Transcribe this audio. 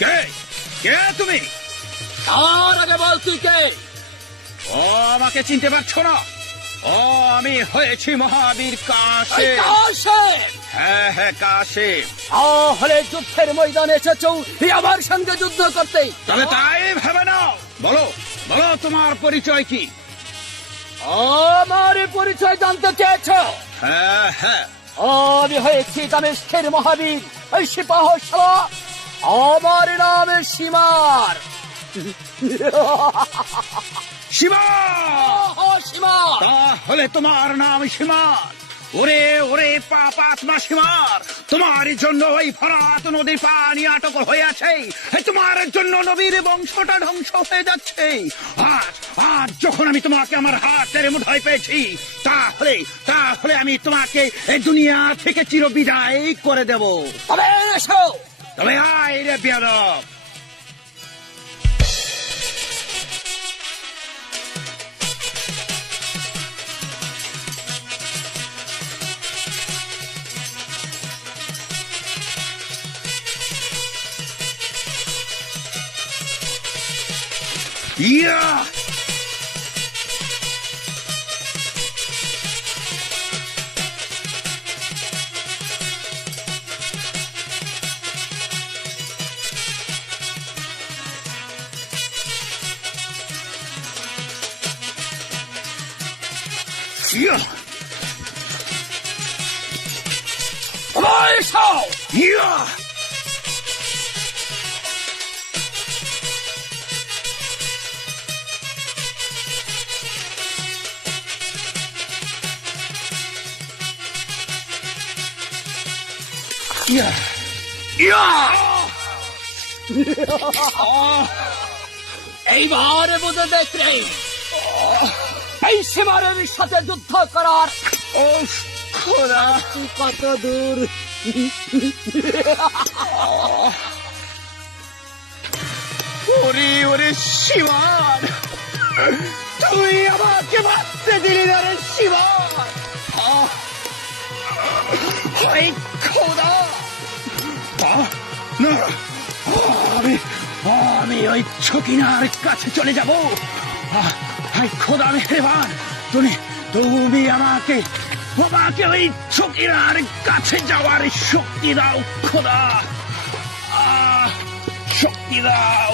কে কে তুমি? তার আগে বল তুই কে? ও আমাকে চিনতে পারছো না? ও আমি হয়েছি মহাবীর কাশেম। কাশেম? হ্যাঁ হ্যাঁ কাশেম। তাহলে যুদ্ধের ময়দানে এসেছো আমার সঙ্গে যুদ্ধ করতে? তবে তাই ভেবে নাও। বলো বলো তোমার পরিচয় কি? আমার পরিচয় জানতে চেয়েছো? হ্যাঁ হ্যাঁ। আমি হয়েছি দামেস্কের মহাবীর ওই সিপাহ শালা। আমার নাম সীমার। সীমা? সীমার? তাহলে তোমার নাম সীমার? ওরে ওরে পাপাত্মা সীমার, তোমার জন্য ওই ফরাত নদীর পানি আটক হয়ে আছে। তোমার জন্য নবীর বংশটা ধ্বংস হয়ে যাচ্ছে। আজ আজ যখন আমি তোমাকে আমার হাতের মুঠোয় পেয়েছি, তাহলে তাহলে আমি তোমাকে এই দুনিয়া থেকে চির বিদায় করে দেব। তবে এসো। তবে আয় রে বেয়াদব। Yeah! Yeah! Yeah! Yeah! Yeah! এইবারে বুঝে দেখলে এই সীমারের সাথে যুদ্ধ করার খোদা কত দূর। ওরে ওরে শিবান, তুই আমাকে বাঁচতে দিলি না রে শিবান। হায় খোদা, না আমি আমি ওই ছকিনার কাছে চলে যাব। হায় খোদা মেহেরবান, তুমি তুমি আমাকে আমাকে ওই ছকিনার কাছে যাওয়ার শক্তি দাও খোদা, শক্তি দাও।